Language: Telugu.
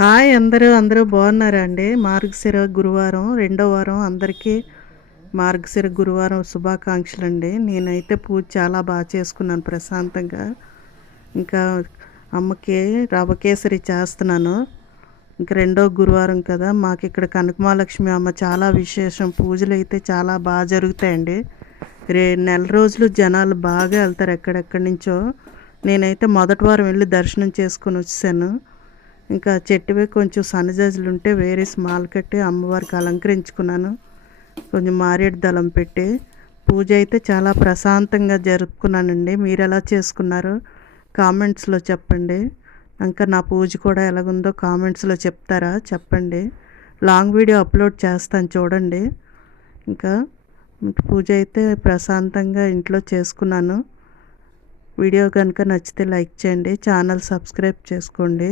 హాయ్ అందరూ బాగున్నారా అండి? మార్గశిర గురువారం రెండో వారం అందరికీ మార్గశిర గురువారం శుభాకాంక్షలండి. నేనైతే పూజ చాలా బాగా చేసుకున్నాను ప్రశాంతంగా. ఇంకా అమ్మకి రవ్వ కేసరి చేస్తున్నాను. ఇంక రెండో గురువారం కదా, మాకు ఇక్కడ కనకమహాలక్ష్మి అమ్మ చాలా విశేషం. పూజలు అయితే చాలా బాగా జరుగుతాయండి. నెల రోజులు జనాలు బాగా వెళ్తారు ఎక్కడెక్కడి నుంచో. నేనైతే మొదటి వారం వెళ్ళి దర్శనం చేసుకొని వచ్చాను. ఇంకా చెట్టువే కొంచెం సన్నజాజులు ఉంటే వేరే స్మాల్ కట్టి అమ్మవారికి అలంకరించుకున్నాను. కొంచెం మారేడు దళం పెట్టి పూజ అయితే చాలా ప్రశాంతంగా జరుపుకున్నానండి. మీరు ఎలా చేసుకున్నారో కామెంట్స్లో చెప్పండి. ఇంకా నా పూజ కూడా ఎలాగుందో కామెంట్స్లో చెప్తారా చెప్పండి. లాంగ్ వీడియో అప్లోడ్ చేస్తాను చూడండి. ఇంకా పూజ అయితే ప్రశాంతంగా ఇంట్లో చేసుకున్నాను. వీడియో కనుక నచ్చితే లైక్ చేయండి, ఛానల్ సబ్స్క్రైబ్ చేసుకోండి.